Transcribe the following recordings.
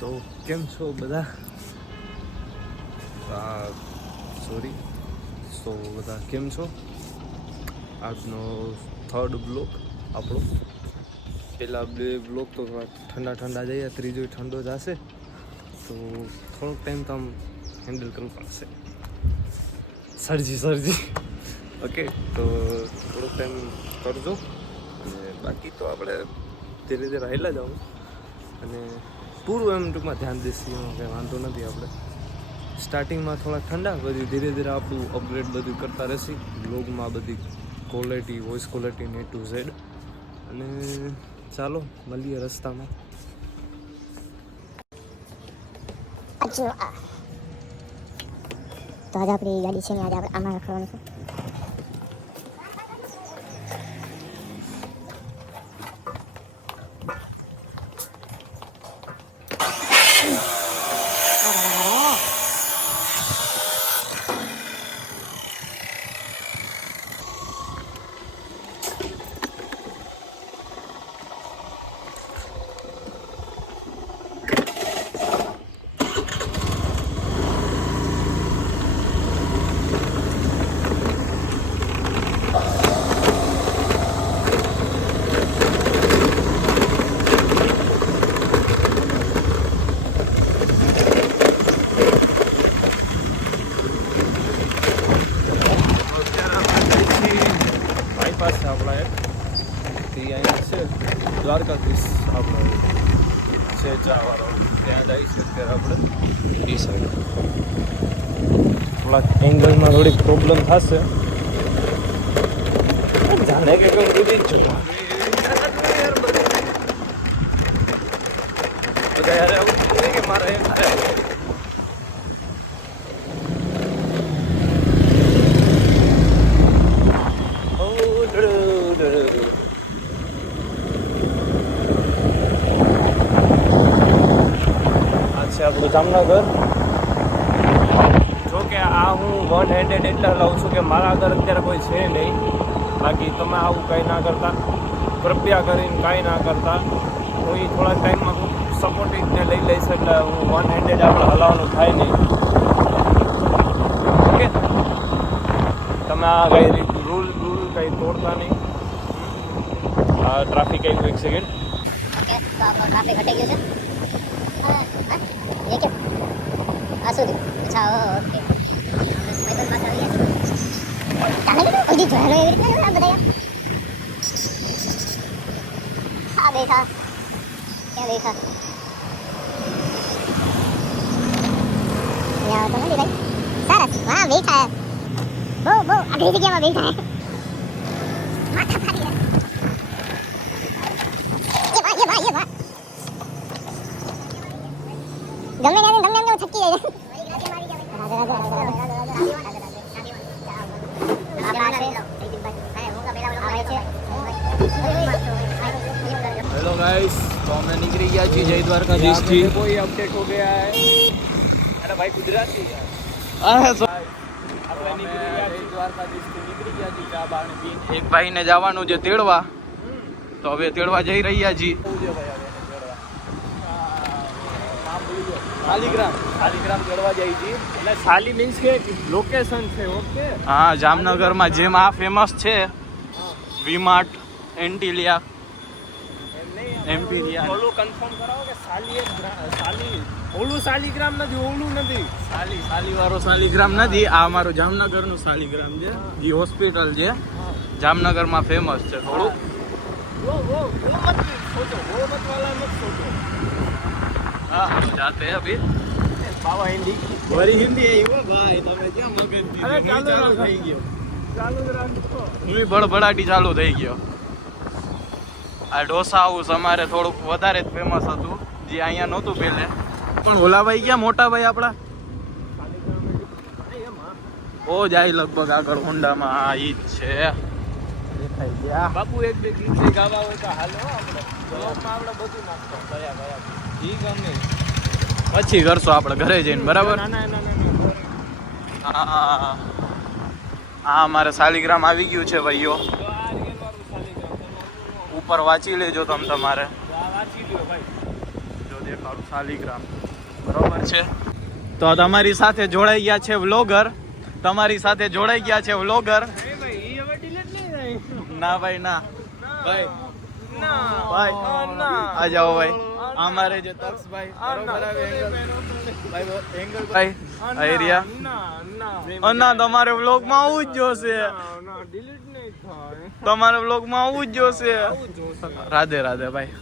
તો કેમ છો બધા? સોરી તો બધા કેમ છો? આજનો થર્ડ બ્લોક આપણો. પહેલાં 2 બ્લોક તો ઠંડા જઈએ, ત્રીજો ઠંડો જશે તો થોડોક ટાઈમ તો આમ હેન્ડલ કરવું પડશે. સરજી ઓકે, તો થોડોક ટાઈમ કરજો અને બાકી તો આપણે ધીરે ધીરે હાલ્યા જાઉં અને પૂરું એમ ટૂંકમાં ધ્યાન દેશી એમાં કંઈ વાંધો નથી. આપણે સ્ટાર્ટિંગમાં થોડા ઠંડા, પછી ધીરે ધીરે આપણું અપગ્રેડ બધું કરતા રહેશે. બ્લોગમાં બધી quality, voice quality A to Z. અને ચાલો મળીએ રસ્તામાં. તો આજે આપણી ગાડી છે ને, આજે આપણે આમાં રખડવાનું છે. દ્વારકાધીશ આપણે છે ચાવાળો, ત્યાં જાય છે અત્યારે આપણે એ સાઈડ. થોડાક એંગલમાં થોડીક પ્રોબ્લેમ થશે, જાણે કે કેમ કીધી જ બધા યારે આવું નહીં કે મારે આપણું જામનગર. જો કે આ હું 1 હેન્ડેડ એટલે લઉં છું કે મારા આગળ અત્યારે કોઈ છે નહીં. બાકી તમે આવું કંઈ ના કરતા, કૃપયા કરીને કાંઈ ના કરતા. હું એ થોડા ટાઈમમાં હું સપોર્ટિવને લઈ લઈશ, એટલે હું 1 હેન્ડેડ આપણે હલાવવાનું થાય નહીં. ઓકે, તમે આ કંઈ રૂલ કંઈ તોડતા નહીં. ટ્રાફિક આવ્યું, એક સેકન્ડ. ઓકે, તો આપણો ટ્રાફિક હટી ગયો છે. ये क्या आसुदी? अच्छा ओके, मैं तो बात આવી ગયા ચાલે કે ઓજી જોયેલો એવી રીતે આ બધા આ દેખા क्या देखा यहाँ तो नहीं भाई सरस वहाँ बैठा है वो अगली जगह में बैठा है माथा खाली है ये भाई गमे ने थकी જાય हेलो गाइस, तो हमने निकली गया जी जय द्वारकाधीश जी. कोई अपडेट हो गया है? अरे भाई गुजराती है. अरे तो આપણે નીકળી ગયા જય દ્વારકાધીશ થી નીકળી ગયા જી ચા બાને પીને. એક ભાઈને જવાનું છે તેડવા, તો હવે તેડવા જઈ રહ્યા જી. શાલીગ્રામ ચડવા જાય છે. એટલે શાલી મીન્સ કે લોકેશન છે. ઓકે, હા, જામનગરમાં જેમ આ ફેમસ છે વીમાર્ટ, એન્ટિલિયા, એમ્પિરિયા. ઓલું કન્ફર્મ કરાવો કે શાલી ઓલું શાલીગ્રામ નથી, ઓલું નથી, શાલી વાળો શાલીગ્રામ નથી. આ અમારું જામનગરનું શાલીગ્રામ છે, જે હોસ્પિટલ છે જામનગરમાં ફેમસ છે. થોડું वो मत सोचो, वो मत वाला मत सोचो. हाँ, जाते हैं अभी. बाबा हिंदी बड़ी हिंदी है वो भाई. તમે ક્યાં મગજ થી? અરે ચાલુ થઈ ગયો, ચાલુ રાખો. હું બડબડાટી ચાલુ થઈ ગયો. આ ઢોસા હાઉસ અમારે થોડુંક વધારે જ ફેમસ હતું, જે અહીંયા નહોતું પહેલે. પણ ઓલાભાઈ ક્યાં મોટા ભાઈ આપણા? ઓ જાય લગભગ આગળ હોન્ડામાં. હા, ઈ જ છે. દેખાઈ ગયા બાપુ. એક બે ગીત ગાવા હોય તો હાલો. આપણે બ્લોગમાં આપણે બધું નાખતો ગયા ઈ ગમે પછી કરશો આપણે ઘરે જઈને, બરાબર? હા, મારે શાલીગ્રામ આવી ગયું છે ભાઈઓ. ઉપર વાંચી લેજો તમે તમારે. જો દેખાડું શાલિગ્રામ બરોબર છે. તો તમારી સાથે જોડાઈ ગયા છે વ્લોગર, તમારી સાથે જોડાઈ ગયા છે વ્લોગર. ના ભાઈ ના ભાઈ ભાઈ આ જાઓ ભાઈ. અમારે જે તક્ષભાઈ બરોબર આવે એંગલ ભાઈ આ એરિયા ના તમારે વ્લોગ માં આવું જ જોશે, તમારે વ્લોગ માં આવું જ જોશે. રાધે રાધે ભાઈ.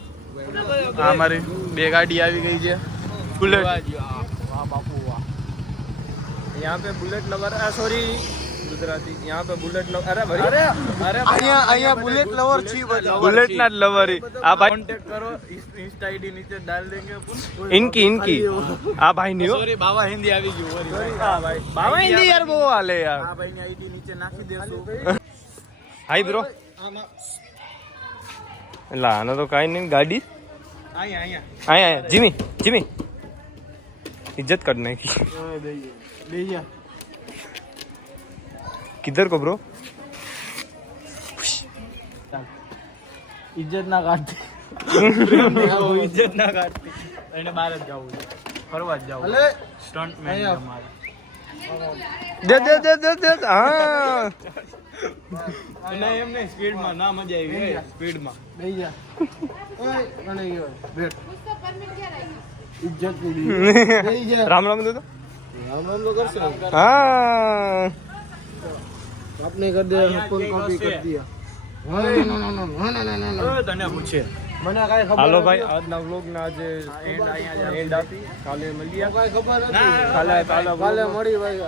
આ મારી બે ગાડી આવી ગઈ છે બુલેટ. વાહ બાપુ વાહ. यहाँ पे बुलेट लवर सॉरी गुजराती यहाँ पे बुलेट लवर अरे भाई अरे અહીંયા बुलेट लवर छी બધા बुलेट ना लवर આ ભાઈ कांटेक्ट करो इंस्टा आईडी नीचे डाल देंगे इनकी આ ભાઈ ની સોરી બાવા હિન્દી આવી ગયું સોરી હા ભાઈ બાવા હિન્દી યાર બહુ હાલે યાર. આ ભાઈ ની આઈડી નીચે નાખી દેશું. હાય બ્રો લા આનો તો કાઈ નહીં ગાડી અહીંયા જીમી જીમી इज्जत करने की किधर को ब्रो इज्जत ना काटती इज्जत ना काटती એને બહાર જ જવું છે ફરવા જ જવું અલે સ્ટન્ટ મેન અમારે દે હા ના એમ નહીં સ્પીડ માં ના મજા આવી સ્પીડ માં બેહી જા ઓય મને ગયો બેઠ इज्जत नहीं राम राम दे दो राम राम तो कर सकते हाँ आपने कर दिया फुल कॉपी कर दिया તને પૂછે મને કાઈ ખબર હાલો ભાઈ આજના વ્લોગ ના આજે એન્ડ અહીંયા એન્ડ આપી કાલે મળીએ કાઈ ખબર નથી કાલે મળી ભાઈ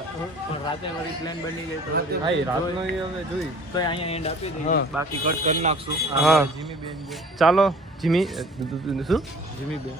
રાતે વળી પ્લાન બની ગઈ તો ભાઈ રાતનો હવે જોઈ તો અહીંયા એન્ડ આપી દઈએ બાકી કટ કરી નાખશું હા જીમી બેન ચાલો જીમી શું જીમી બેન